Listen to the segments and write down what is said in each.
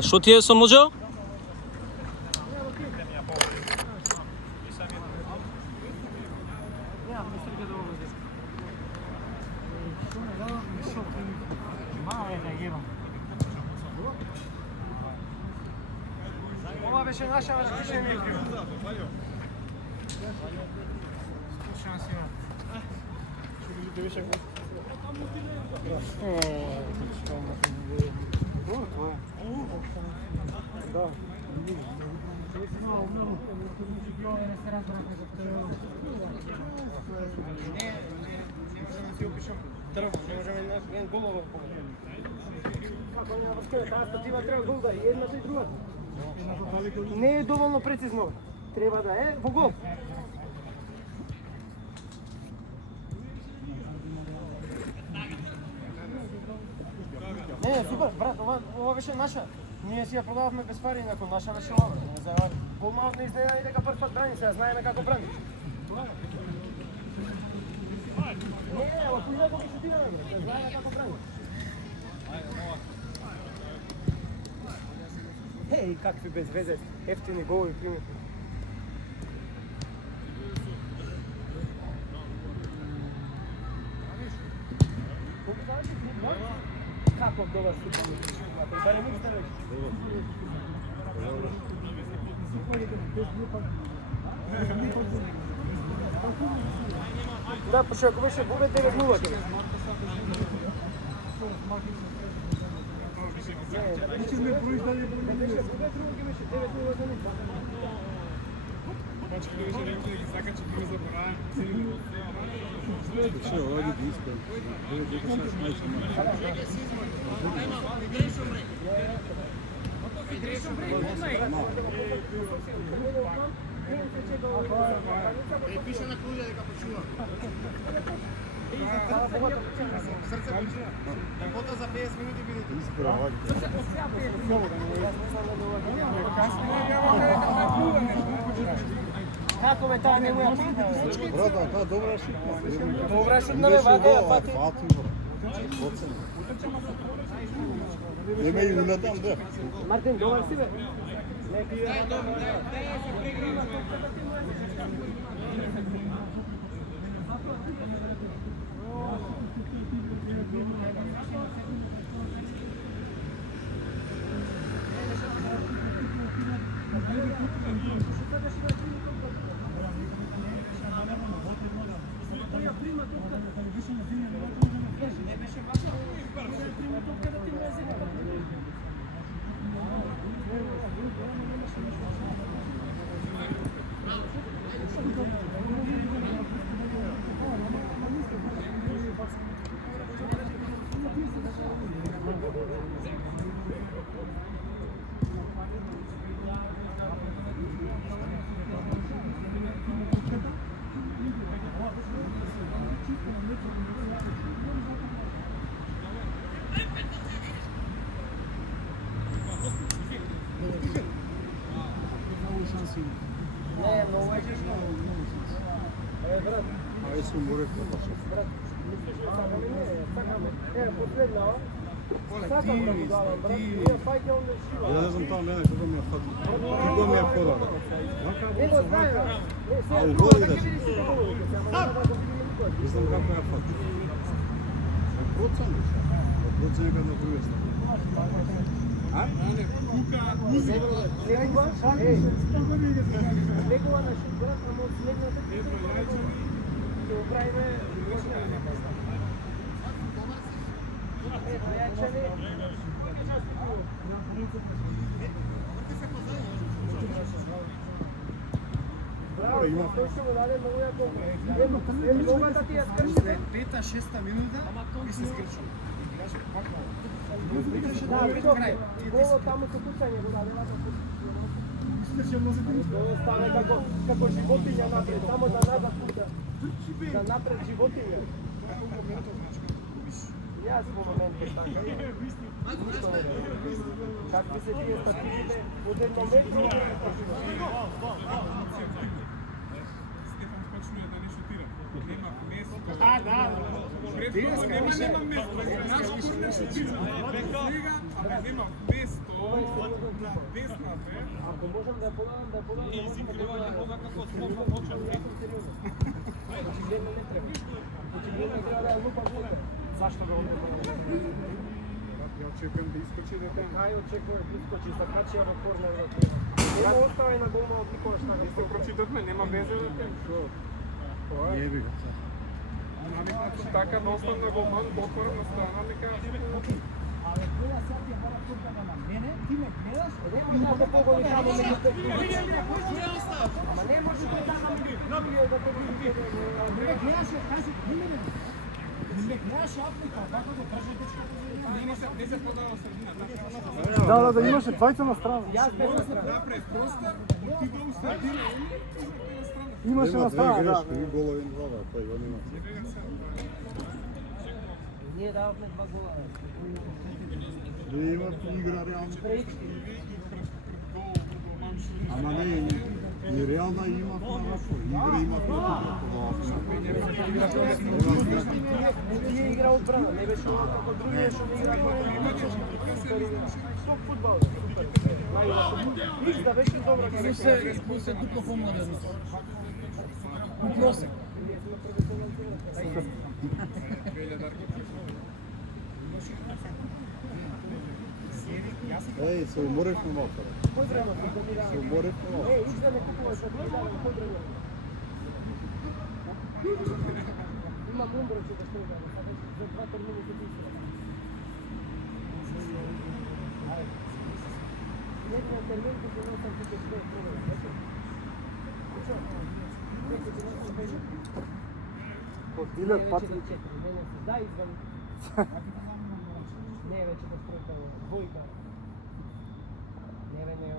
Што ти е со можео? Ова беше наша, ама ти не ми е криво. Шанс има. Ще беше гол. Да. Не опишам тръв, не можем един гол да помогнем. Како няма връзка, тази статива трябва гол да е едната и другата. Не е доволно прецизно. Треба да е во гол. Не, супер, брат, ова беше наша. Ние си ја продававме без пари, након наша беше ова. Голманот не изненади дека прв пат брани, сега знаеме како брани. Не, ова кој како ги шутираме, бре, знаеме како брани. Еј, какви без везе, ефтини голови примете. Каков добар футбол. Барем икс да речи. Да, пошто ако беше губе 9-0. Значи ќе беше рекли дека сака че ќе заборавам целиот. Ще оди да искам. Дека сега смајче ма. Пише на круѓа дека почува. Срце почува. Работа за 50 минути бидете. Исправо. Како ме таа не му ја пада? Брат, таа добра шутна. Добра шутна ме ваде, ја пати. Фати, брат. Нема и уна там, бе. Мартин, добар си бе? Не пие. Не, много е жишно. Брат. Ајде се море да Брат, мислиш да сакаме? Не, сакаме. Последна, сакам да го давам, брат. Ние фајте онде шива. Ја не знам таа мене кога ми ја фати. Кога ми ја подава. Не го знаем. А у голи да. Не знам како ја фати. Процент. Процент на друга страна. А? Негова на шут, брат, ама од следната ќе оправиме Браво, тој што го даде многу јако. Кога да ти ја скршите? 5-6 минута и се скршам. Да, видовме. Голо таму со куцање го даде. Тоа стане како животиња напред, само да назад куца. Да напред животиња. Јас во моментот така. Какви се тие статистите од еднометро? Стефан почнува да не шутира. Нема место. Нема место. Наш кур не шутира. Сега, абе нема место. десна бе. Ако можам да ја подадам, да ја подадам, И не можам да изигрува подадам. како слободно почет. Очигледно не треба. Очигледно треба да ја лупам супер. Зашто го лупам? Ја чекам да искочи да тема. Кај очекувам да искочи, закачи ја во корна да треба. Нема остави на голма од никош на Исто прочитавме, нема везе да тема. Тоа е. Jebi ga. Навикнат сум така да оставам на голман, отворам на страна, дека Але гледа сега ти бара турката на мене, ти ме гледаш, Има да погоди само меѓу те. Ама не може да дам набио да погоди. не ме гледаш и кажи, не ме гледаш апника, така го кажа дечката за не се подава средина. Da, imаше двајца на страна. Јас бев на страна. Напред, просто ти до средина и на страна. Имаше на страна, да. грешки, и голови на глава, тој го нема. Ние дававме 2 гола. Да има игра реално. Ама не, и реална има фотографија, игра има Тие игра одбрана, не беше како другите што игра со фудбал. Мисля да беше добро како се дупло помладен. У просек. Еј, се уморивме малку. кој време да Се уморивме малку. уш да ме купуваш од гледа, кој време. Има мумбрче да што за 2 термини ќе пише. Еден термин ќе се носам ќе се Дилер пат. Да, извани. Не, вече да стројка двојка. Не, не,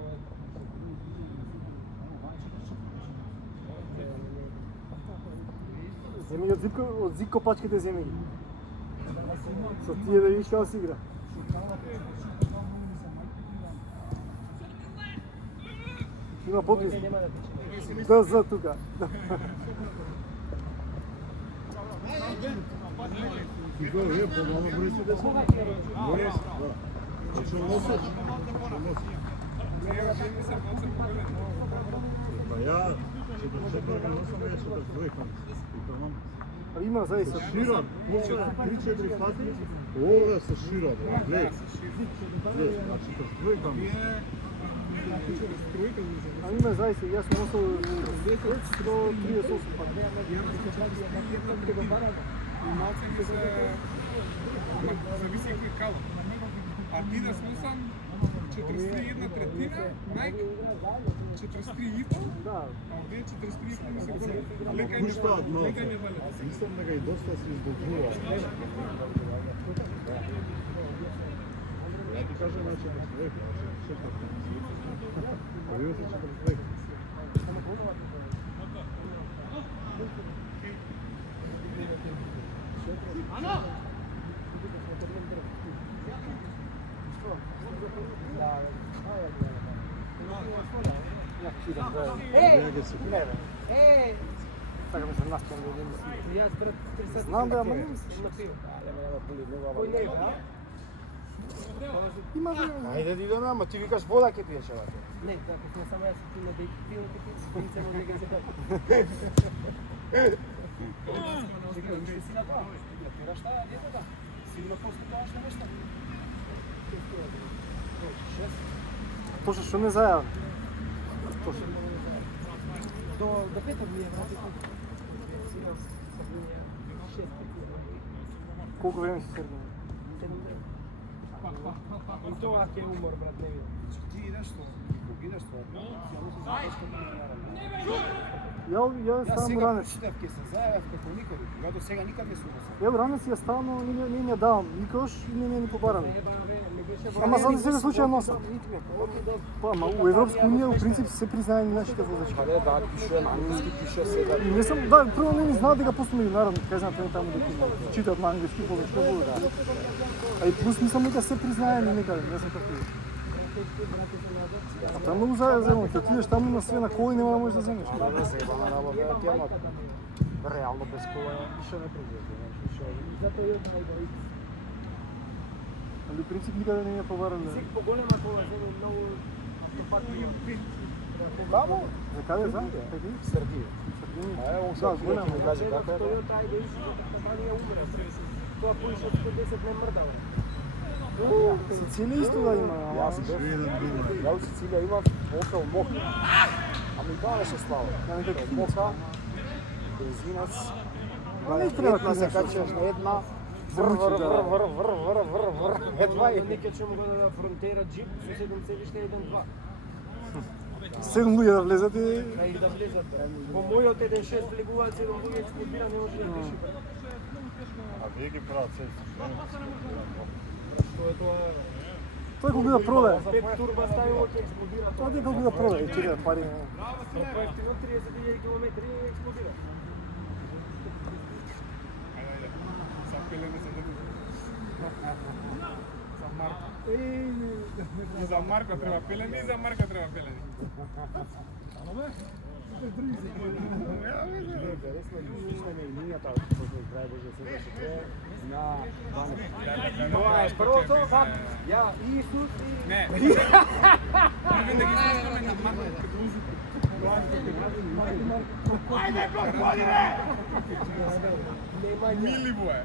Земи од зик копачките земи ги. Со тие да видиш како се игра. Има подвис. нема да пише. Да, за тука. И го е, помало бриси да се. Борис, да. Што носиш? Што носиш? Па ја, че да се носам, ја се да звекам. И таман. Има заиста. Широк, после 3-4 пати, ова се широк, глед. Глед, значи да звекам. А има заиста, јас сум носил 10 до 38 пати. Малце ми се... Зависи кој кало. А ти да смусам 41 третина, најк 43,5, Да. а овие 43,5 ми се горе. Лека им Пушта од лека им малце. вале. Мислам дека и доста се издолжува. Ја ти кажам на 40 века, Појави се 40 века. Веќе се Е, Така ми се наспам да не мислам. јас пред 3 сати. Знам да, ама не мислам. на пиво. Кој не е, а? Има да. Ајде да идеме, ама ти викаш вода ќе пиеш ова. Не, така сме само јас и ти на пиво ти пиеш, се може да се така. Чекај, уште си на тоа? На пира šta ја диетата? Сигурно после тоа што нешто? Точно што не зајава. Точно. До петок ми е вратите. Колку време си седнал? 7 дена. И тоа ќе е умор, брат, не видам. Ти идеш што? Идеш што? Ја ставам сега ранец. почитав ќе се зајавев како никој. Ја до сега никад не сум се. Ја ранец ја ставам, но не ја давам. Никош и не ни побарам. Ама Ама за да случај носам. Па, ама у Европска унија у принцип се признаени нашите возачки. Каде да пише на англиски, пише сега. И не сам, да, прво не знаат дека постои меѓународни, кажам таму дека читаат на англиски возачка вода. А и плюс мислам дека се признаени некаде, не знам како. А тоа многу зајазено, ќе отидеш таму на све на кој нема да можеш да земеш. Не се еба на работа, ти ама реално без кола ништо не произведе, нешто. Затоа ја најдој. Али принцип никаде не е побаран. Сик поголема кола, земе многу Таму? За каде за? Срдија. Ево, сега ќе ми каже како е. Toyota ajde ići, kompanija umre. Тоа поише од 110 не мрдала. Сицилија исто да има. Јас бев. Ја у Сицилија имав Opel Mokka. Ами тоа беше слава. Да не како Mokka, бензинац. не треба Една се качаш на една. Вр. Едва и Неке ќе му го да фронтера джип со 7 седишта 1.2. 7 луѓе да влезат и Да их да влезат. Во мојот 1.6 влегуваат 7 луѓе експлодира, не може да теши. А вие ги прават се. Што е тоа? тој колку да продаде. Пеп турба ставило ќе експлодира. Тоа е колку да продаде, ќе пари. Поевтино 30.000 километри експлодира. Са пелени за да за Марко. И за Марко треба пелени, и за Марко треба пелени. Тоа е првото, ја Исус и Не. Мораме да ги слушаме на Марко пред музика. Миливо е.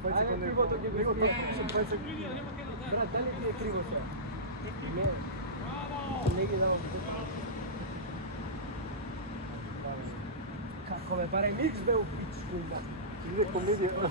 Ајде кривото ќе го брат, дали ти е криво сега? Не ги давам. Како бе, барем икс бе у пичку. Иде комедија.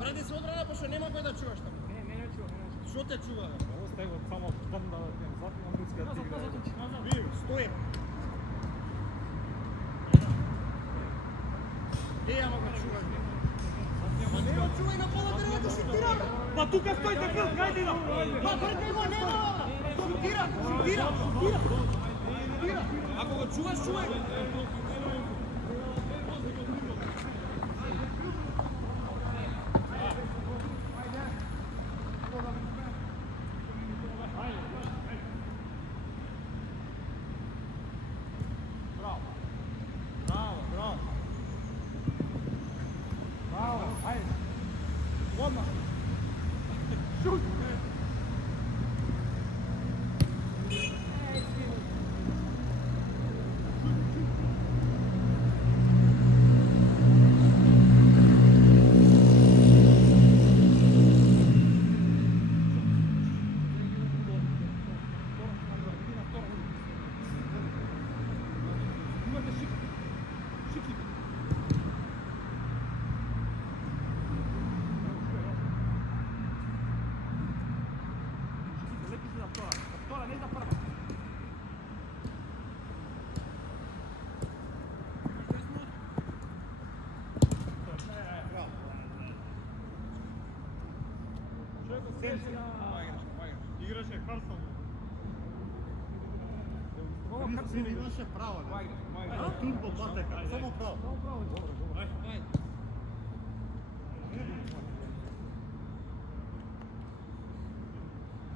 Вради се одрана, пошто нема кој да чуваш таму. Не чувам. Што те чува? Остај го само бомба да ти златни англиски да ти Вие, стоим. Ама го чуваш. Ама не го чувај на пола треба да шутира. Па тука стои така, кајде да? Па врте го нема. Шутира. Ако го чуваш, чувај. Втора, не за прва. Играше Карсон. Имаше право, да. Турбо патека, само право.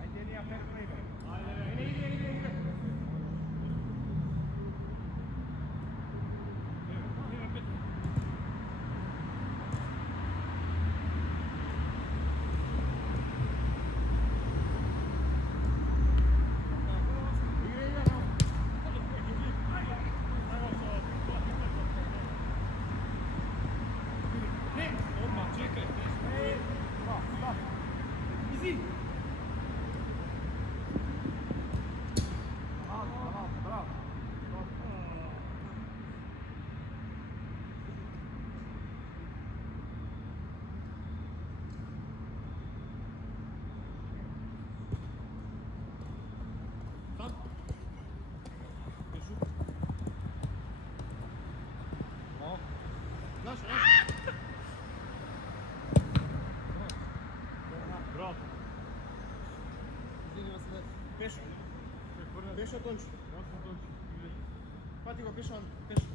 Ајде, ние фер плей, бе. Беше Дончо. Пати го беше он. Беше.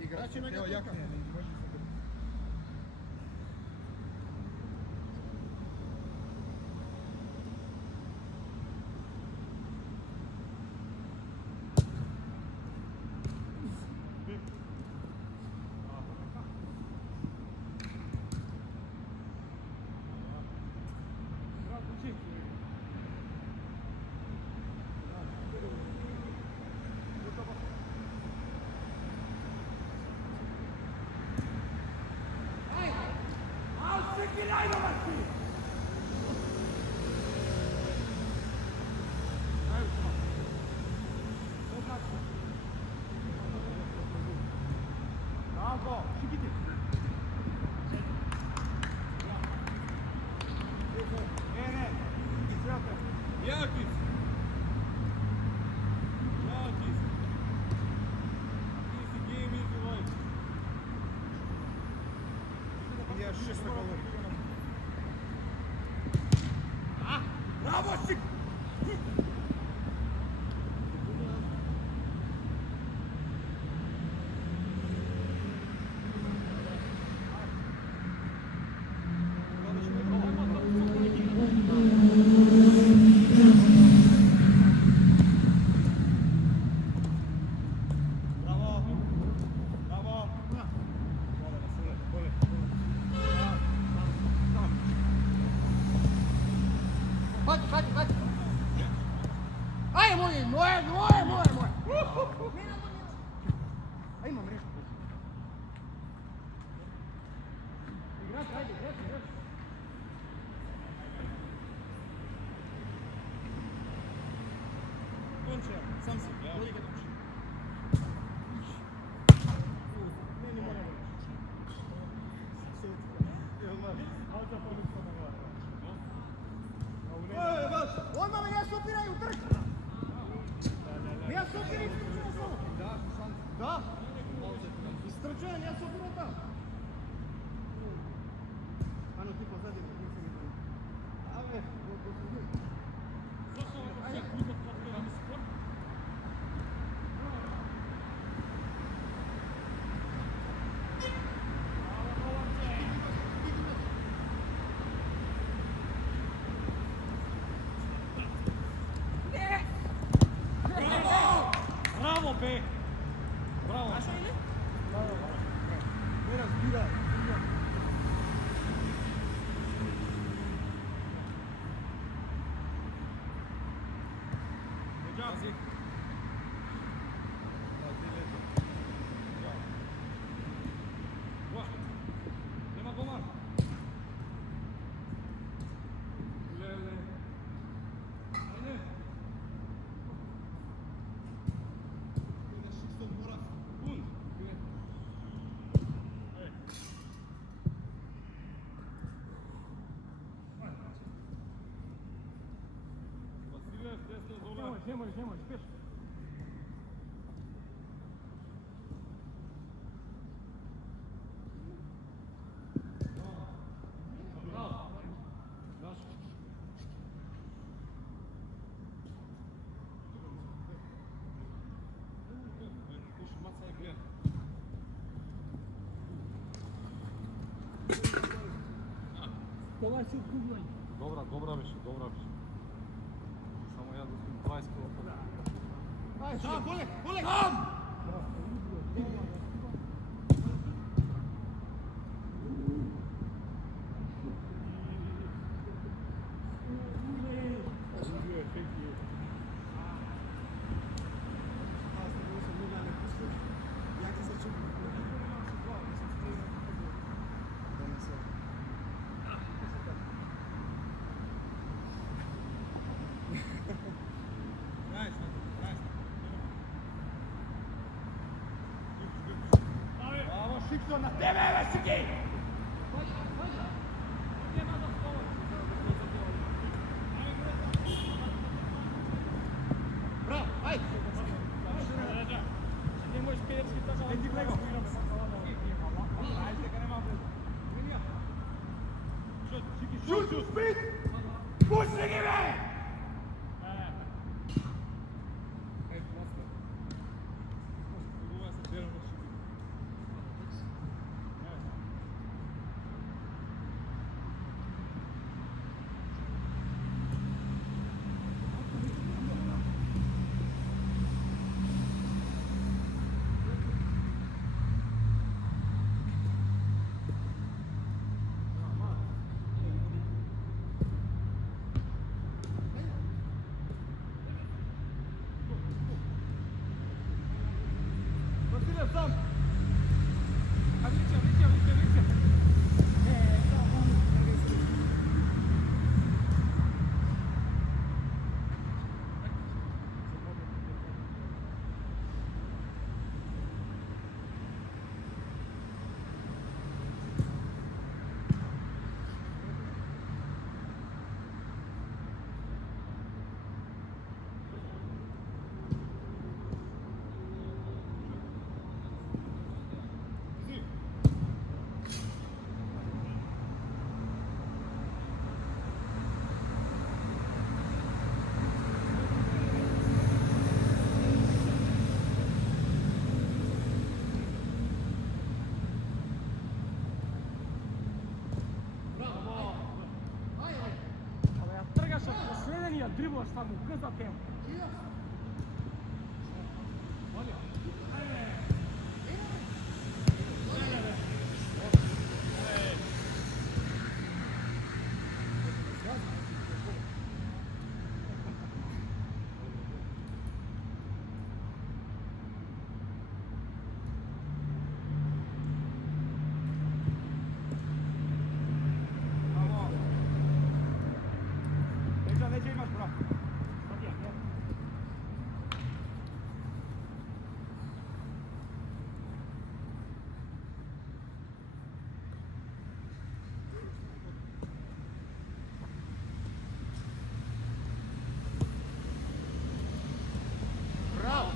Играчи на гатука. Браво, шипите. Не, израте. Јакис. Easy game, easy life. Ја 6 секунди. Браво, шип. Пати. Ај, мој. Ај, имам мрежа. Играч, ајде, играч. Дончо, сам си. Оди га Дончо. Не мора. Одма ме не сопирај, утрч! Не сопирај, изтрчува само. Да. Изтрчува, не сопира там. Ано ти позади, не се ми прави. Абе, Браво, бе! Браво! Мира, не можеш, спеш. Това си отгубване. Добра беше. Само ја да сум 20 км. Сам, голе! На тебе, бе, Сики! Браво, ајде! Не можеш пеерски така. Не ти гледаш. Ајде, дека нема вред. Шут, спит! Пушни ги, бе! Сам! Дрибла само, къса тема. Вече имаш прав. Браво!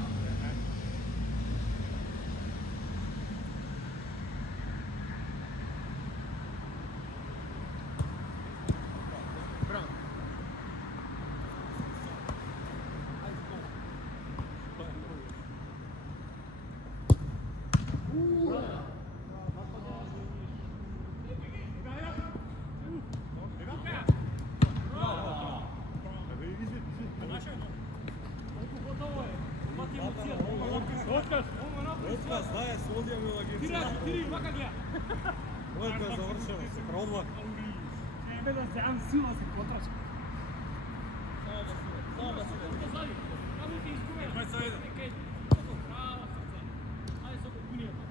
Отказ, знае, судија ми агенција. Тири, вака гледа. Отказ завршено, се пробва. Бе да се сила се потрача. Само да се. Каму ти искуме? Ај се иде. Браво, срце. Ајде со кукунијата.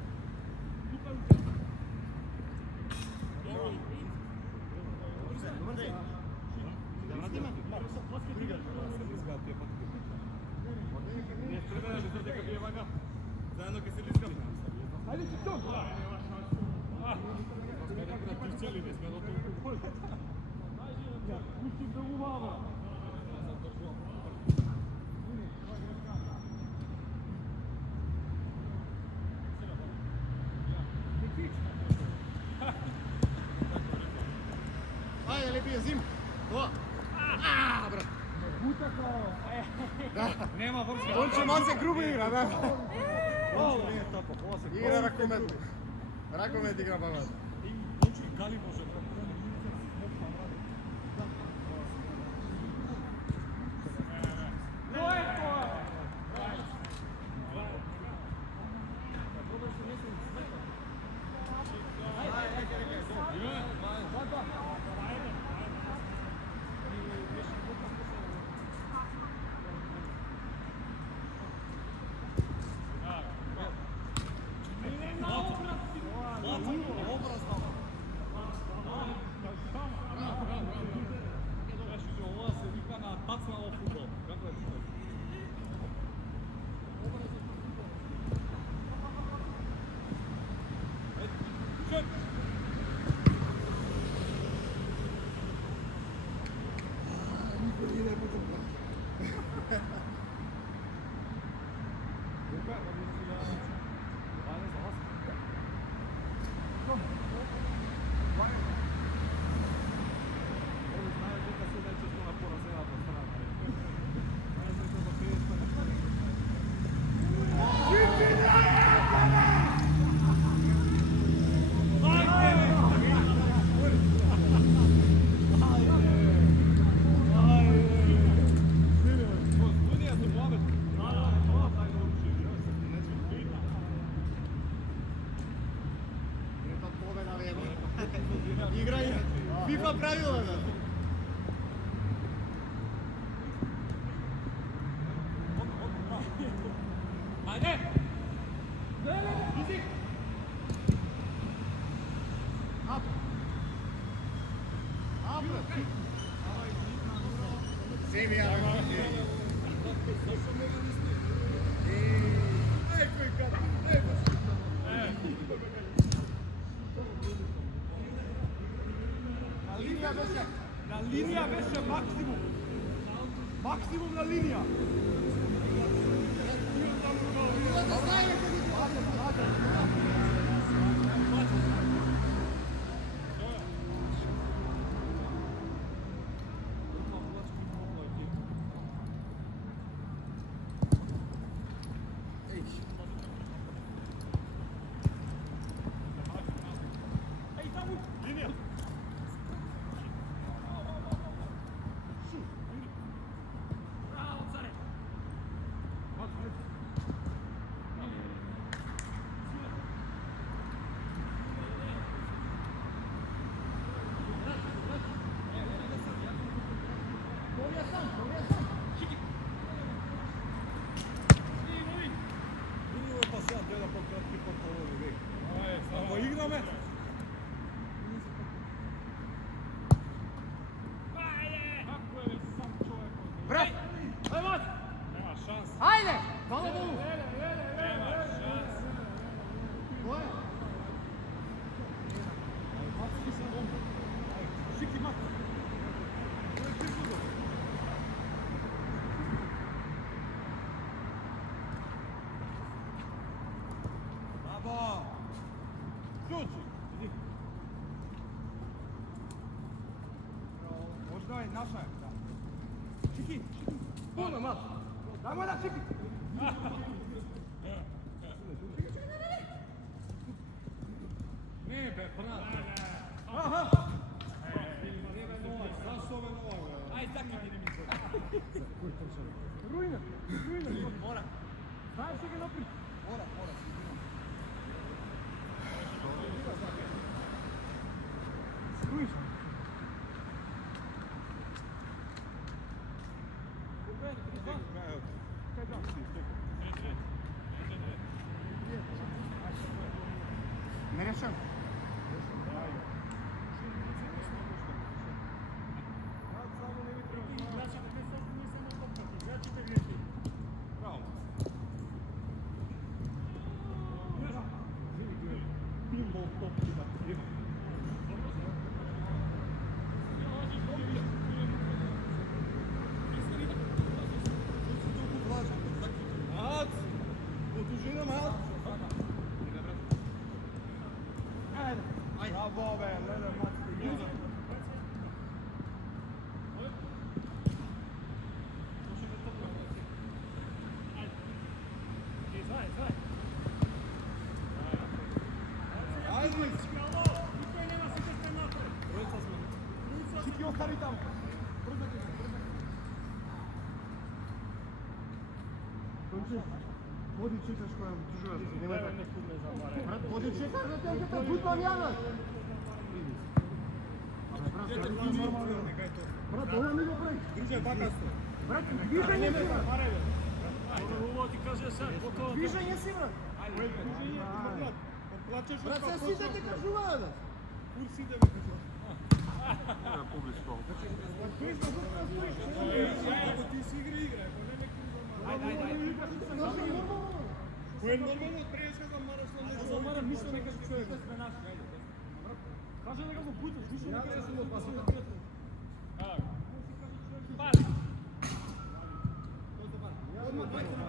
Тука у тебе. Добар ден. Да вратиме? Не треба да се дека бие вака. Заедно ке се лискам. Ајде си тук. Трчели не сме до толку. Пусти да убава. Ајде, лепи ја зим. Тоа. Брат. Нема врска. Он ќе масе грубо игра, да. Не е тако, ова се Игра ракомет. Ракомет игра баба. Учи Гали може. Играј FIFA правила, да. Ајде! Семи ја. На линија беше максимум. Максимум на линија. Ако играме, Брат! нема шанс. Ајде! Хвала Богу! Нема шанс. Шики мак. Баба! Ključi! Иди. Možda je naša. Čiki! Puno malo! Dajmo da čiki! Ne be, brate! Aha! Ne be novac, zašto ove novac? Aj, tako mi ne mi. Ruina! Ruina! Mora! Znaš što ga napri? Mora! Ruiš! Не решам. Bravo. Pinball topçu da. Ти остани таму. Води чекаш која дужува, немај така. Брат, води чекаш да те ќе фудбал јанат. Брат, ова не го прави. Друже, бакасто. Брат, движење си, брат. Движење си, брат. Плачеш Брат, се сите те кажуваат, бе. Курси да ме кажува. Ако ти си игра. Кој е нормално од преска за мараш на него? За мараш ништо не кажи човек. Кажа дека го буташ, ништо не кажи да паса. Одма 20.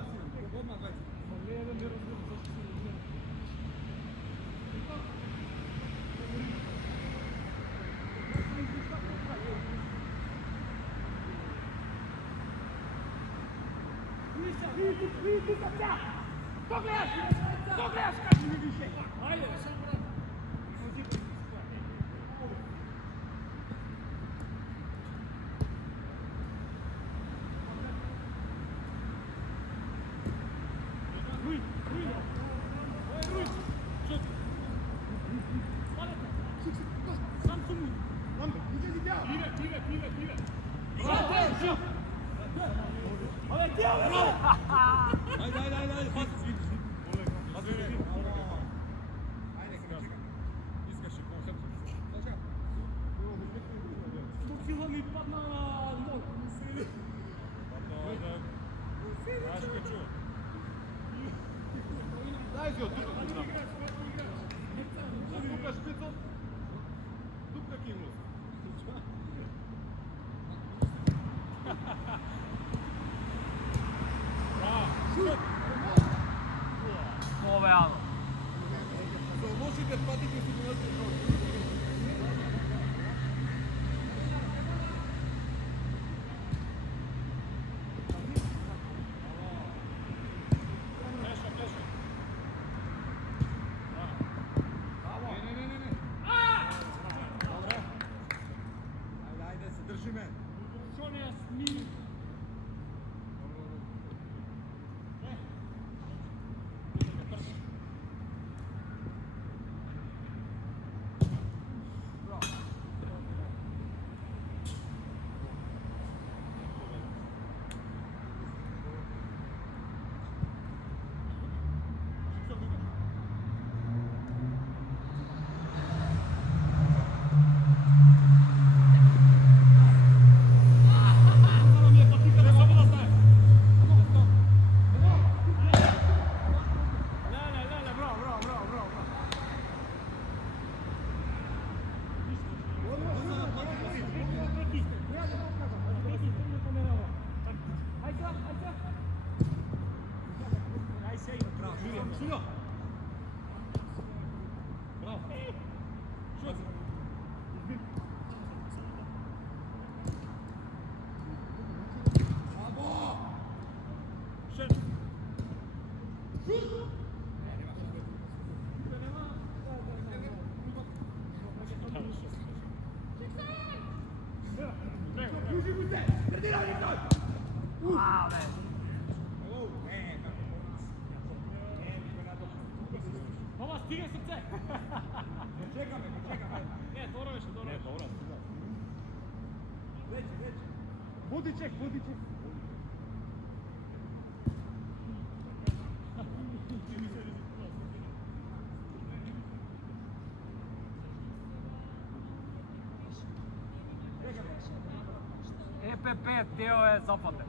ЕПП, Тео е западен.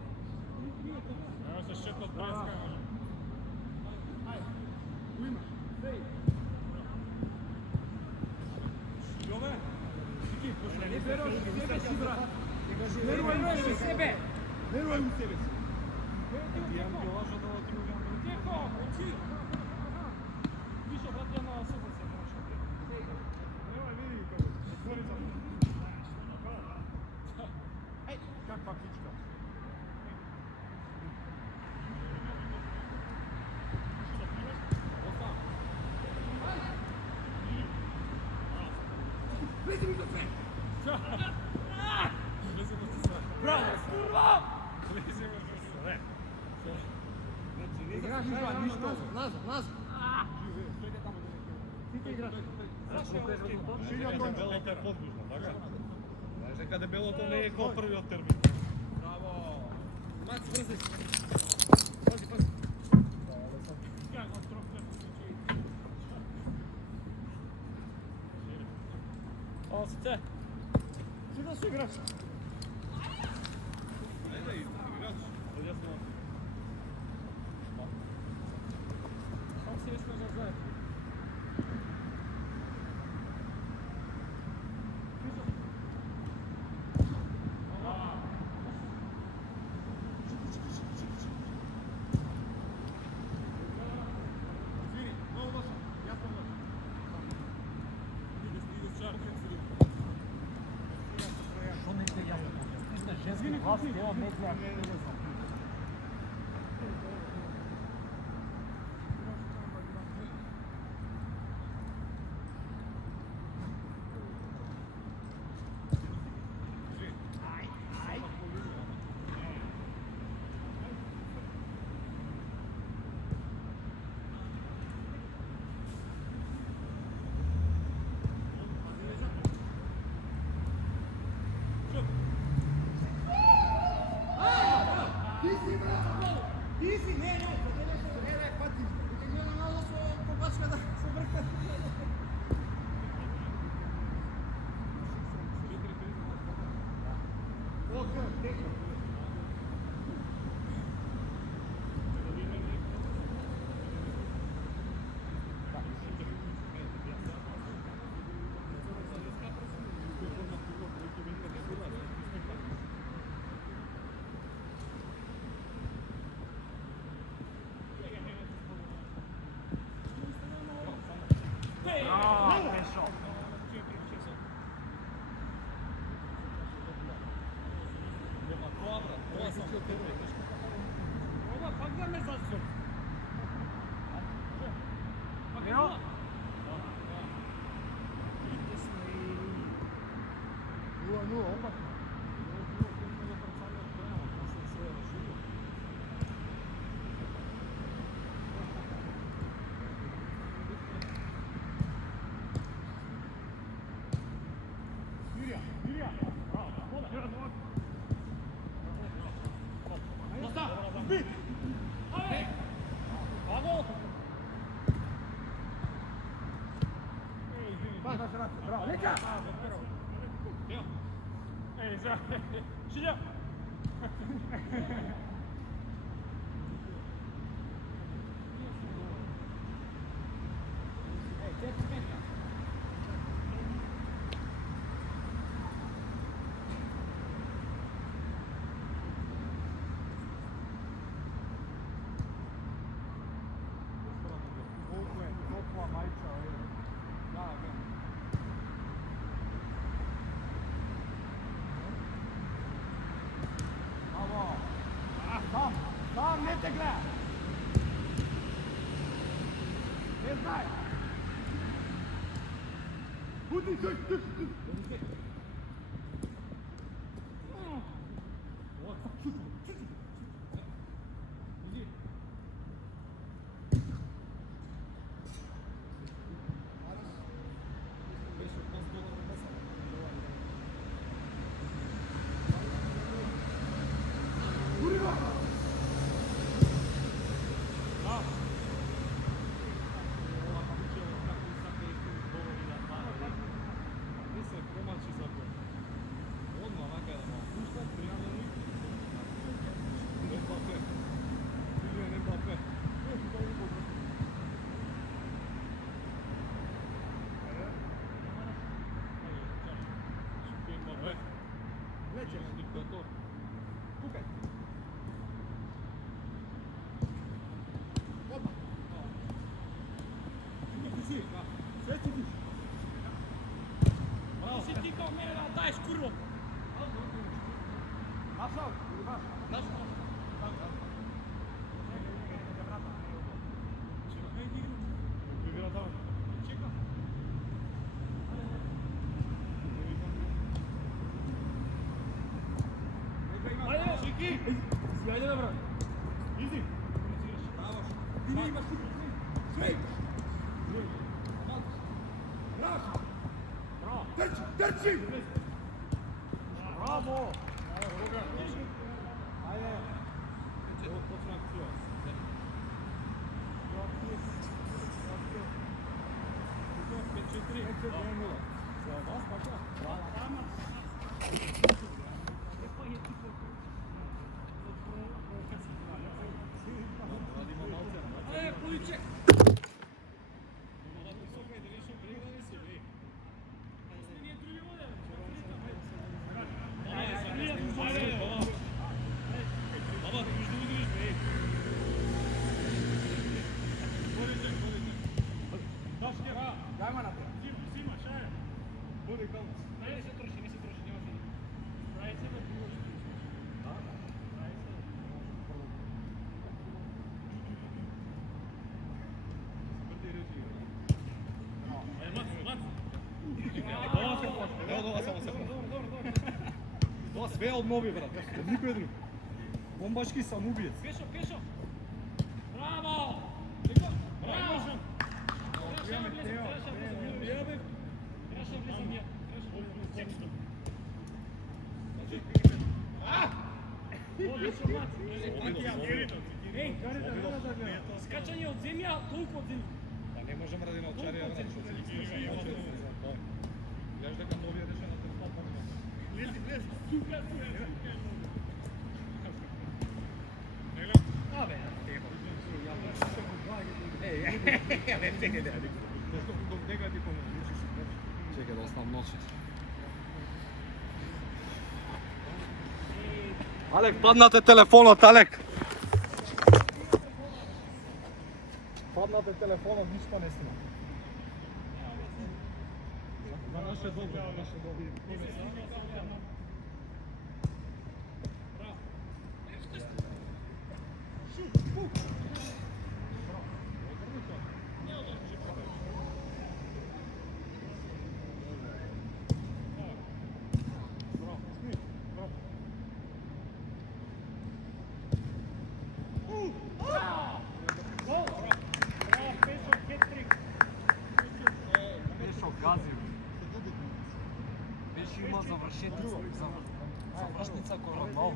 Evo se šetno od Breska. Jove? Не веруваш в себе си, брат. Верувај Веруваш у в себе. Верувај у себе си. Каква птичка? Влези ми до фен! Браво! Значи, не играш ништо. Назад. Сите играш. Шилја тој Дебелото е подгузно, така? Знаеш дека дебелото не е како првиот термин. Браво! Макс, брзи! Пази! О, сите! Ти да се играш. Ајде, играч. Одјасно. Сам се изкажа заедно. Шилја! Сам не те гледа. Не знае. Буди, Си ти као мене да даеш курво! Ајде добро. Изи. Ти не имаш све. Трчи. Браво. Тоа све од нови, брат. Од никој друг. Бомбашки самоубиец. Пешо. Браво. Браво. Скачање од земја, толку од земја. Па не можам ради научарија, брат. Јаш дека новија реше на телефон. Чекај да оставам носот. Алек, паднате телефонот, Алек! Паднате телефонот, ништо не снима. За наше добро, за наше добро. Беше има завршетница, завршница коронал.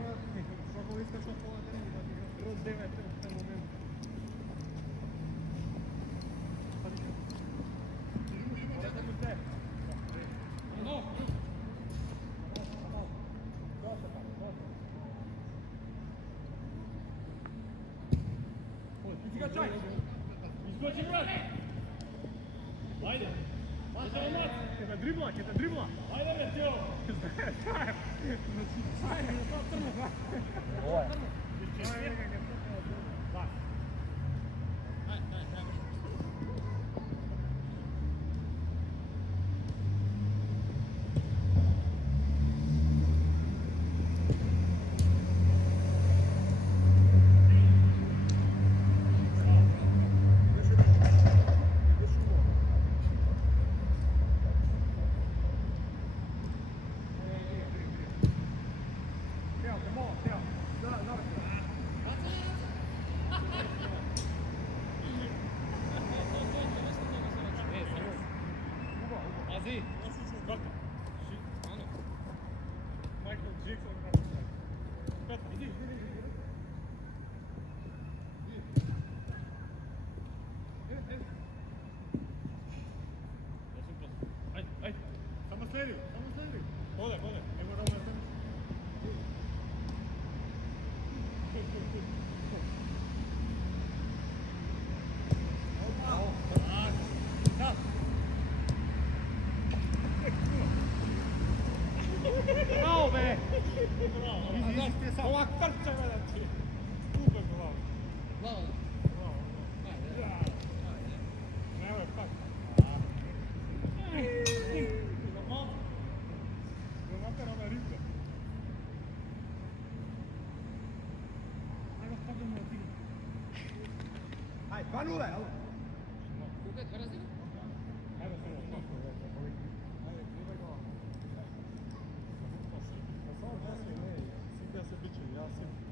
Изгочи, брат! Ајде! Ќе те дрибла! Ајде, бе, Тео! Ази! Майкл Джексон. Иди. Ајде. Само следи. Ходе. Не морам да станеш. Браво, бе! Ова крче, бе, ти. Супер, браво. Не, бе, пак. Натера рибка. Ајде, спадаме од тига. Ајде, 2-0, ало. Ајде, Сите се бичи, јас си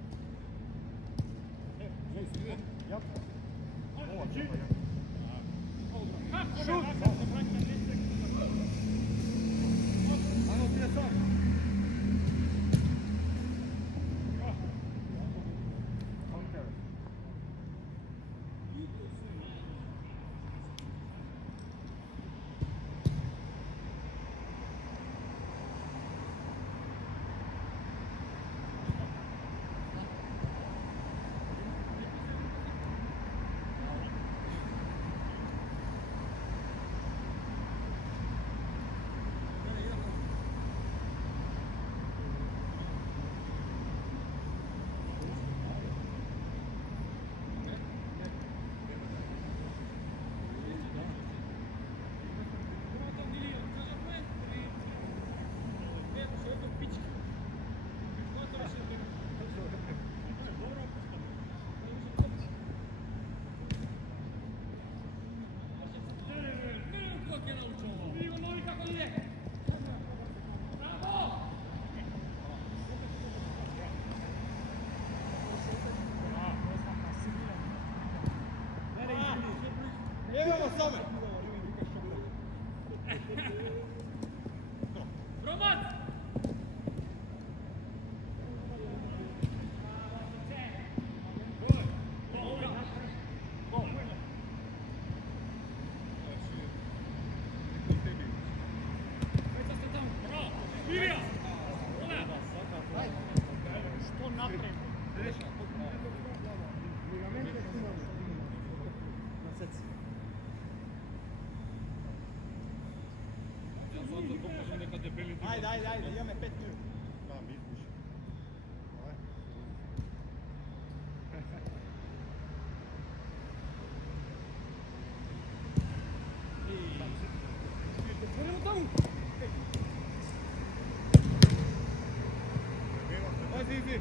Изи.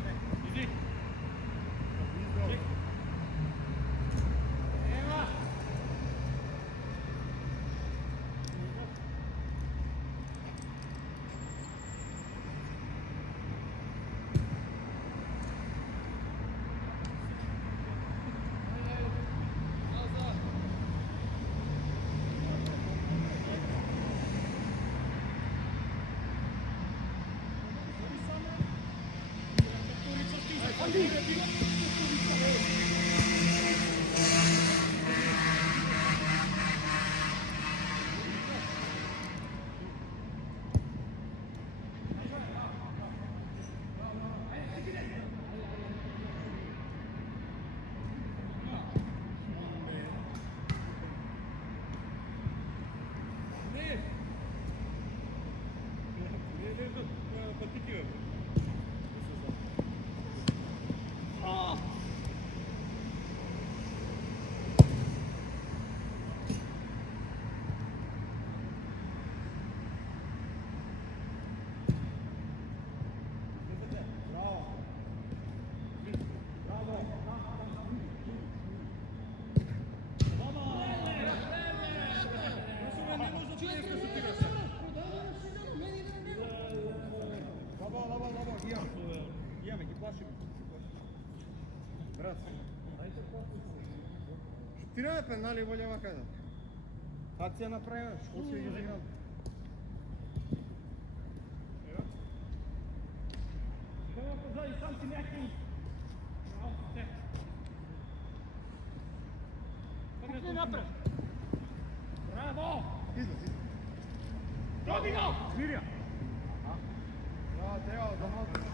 Имаме ги плашим. Брат. Шутираме пенали во љева кајде. Акција направена, што се ги играм. Браво! Излез. Роди го! Смирија. Тео, домалку.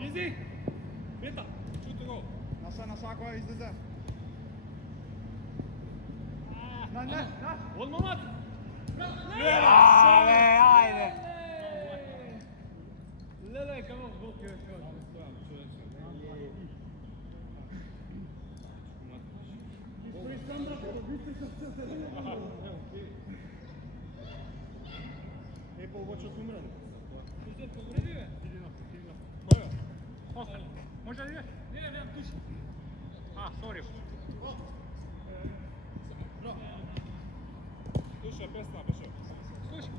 Изи! Пета! Чуто го! Наша која излезе. Од момат! Ајде! Леле, како гол ќе Е полвочок умрено. Може да идеш? Не, не, туш. Сори. Слушај, песна беше. Слушай.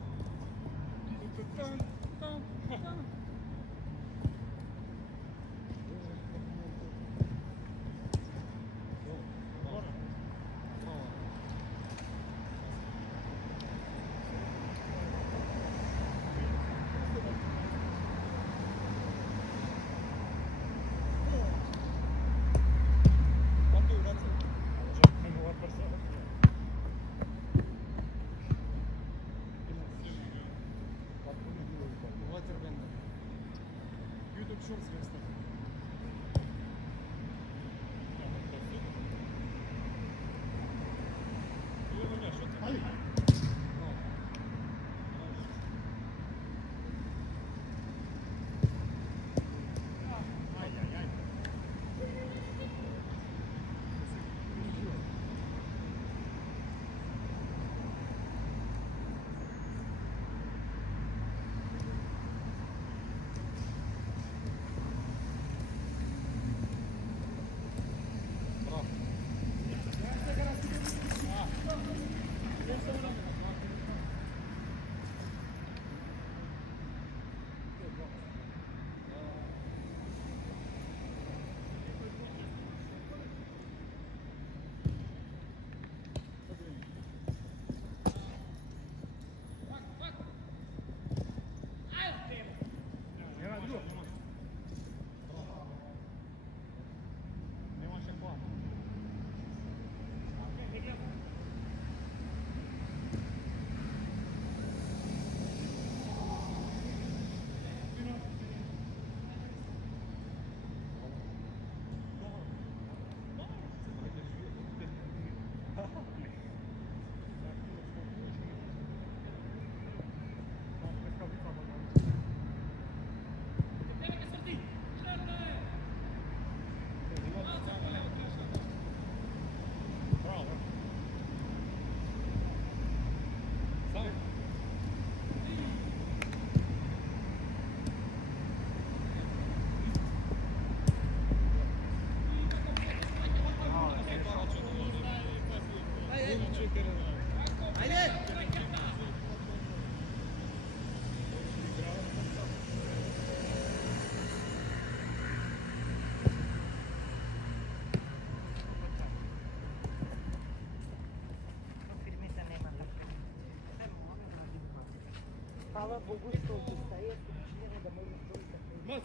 Hvala Bogu što odustaje, nema da može čovjeka. Mac,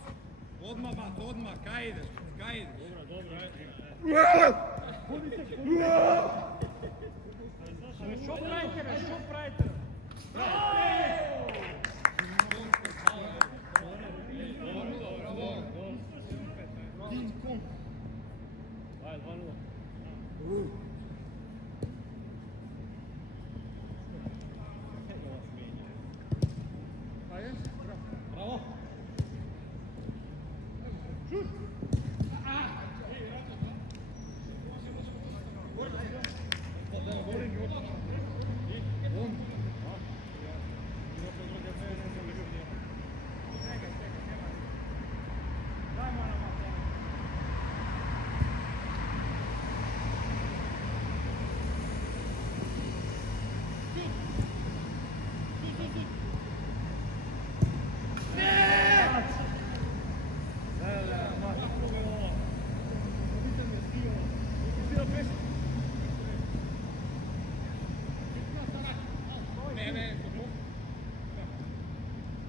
odmah, Mac, odmah, kaj ideš, kaj ideš? Dobro, ajde. Što pravite, bе, što pravite? Bravo.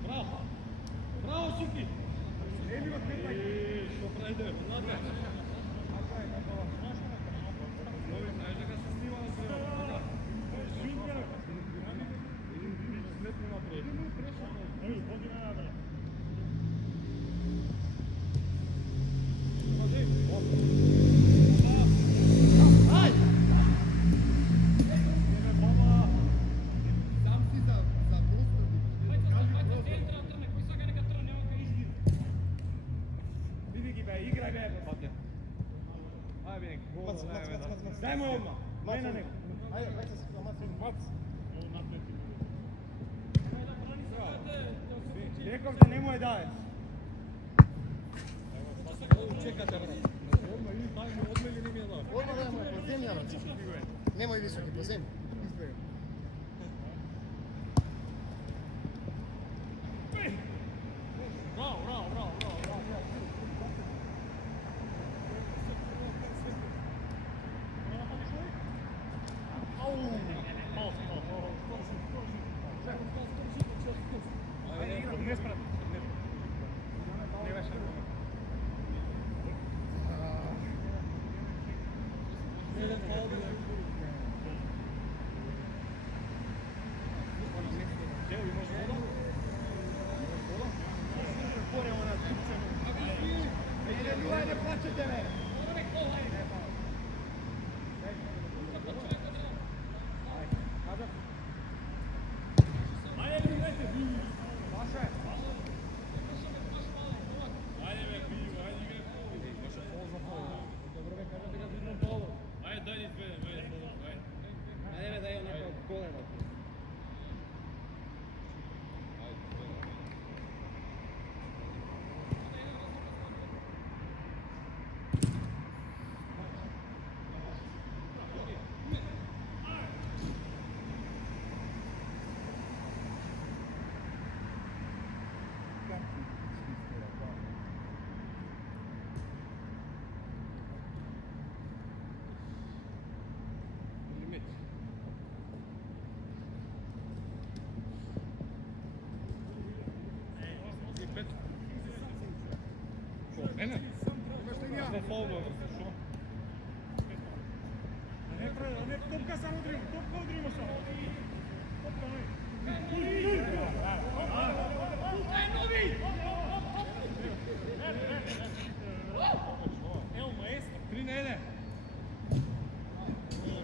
Bravo. Bravo, Suki. Što pravite? Ajde ga se snimala sve. Dajmo odmah. Ne na neko. Ajde, vajte se Mac. Rekao da nemoj daje. Čekate, brate. Odmah ili tajmo, odmah ili nije dao. Odmah dajmo je po zemlji, Mac. Nemoj visoki, po zemlji. Bravo, bravo, bravo, bravo. Ne sprati. Ne veša. Ne plaćate me! Mene? Ne faul dobro, što? Ne, topka samo udrimo, topka udrimo samo. Topka novi. Evo maestro. 3 na 1.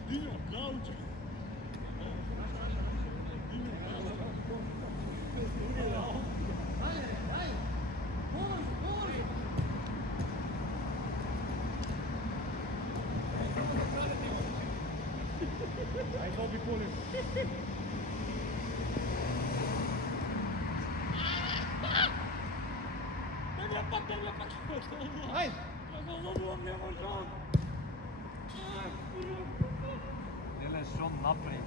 Dinjo, gauče. Aj, to bi polio. Ajde. Ne што он направи.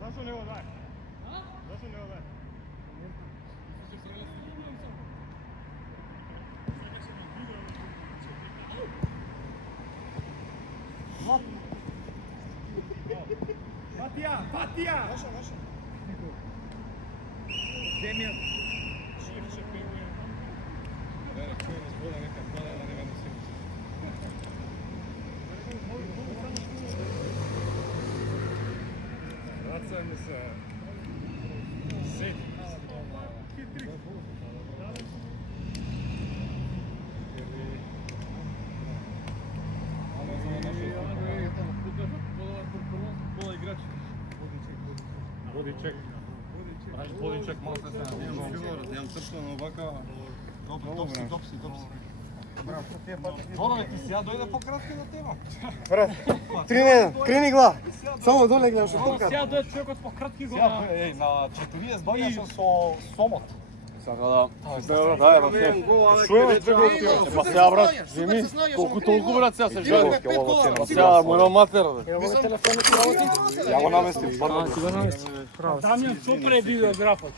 Зашо не го дај? Зашо не го дај? Батија, Батија! Земја. Рацај ми се. Сети. Бодичек. Знаеш, бодичек може да се Немам цртано вака. Допси. Зорове, ти сега дојде пократко на тема. Брат, 3-1, крени гла. Само долегнем што толка. Сега дојде човекот по кратки го. Сега, на 40 дојдеше со Сомот. Сака да. Шуеме две голки. Па сега брат, земи. Колку толку брат сега се жали. Па сега моја матер. Телефонот работи? Ја го наместим. Дамјан супер е видеографот.